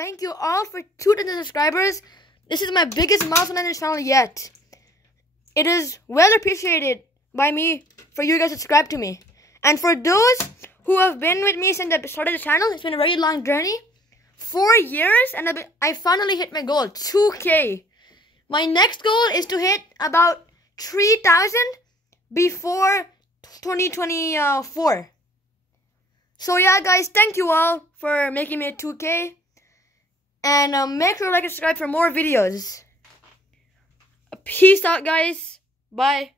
thank you all for 2,000 subscribers. This is my biggest milestone on this channel yet. It is well appreciated by me for you guys to subscribe to me. And for those who have been with me since I started the channel, it's been a very long journey. 4 years and I finally hit my goal, 2K. My next goal is to hit about 3,000 before 2024. So yeah guys, thank you all for making me a 2K. And make sure to like and subscribe for more videos. Peace out guys. Bye.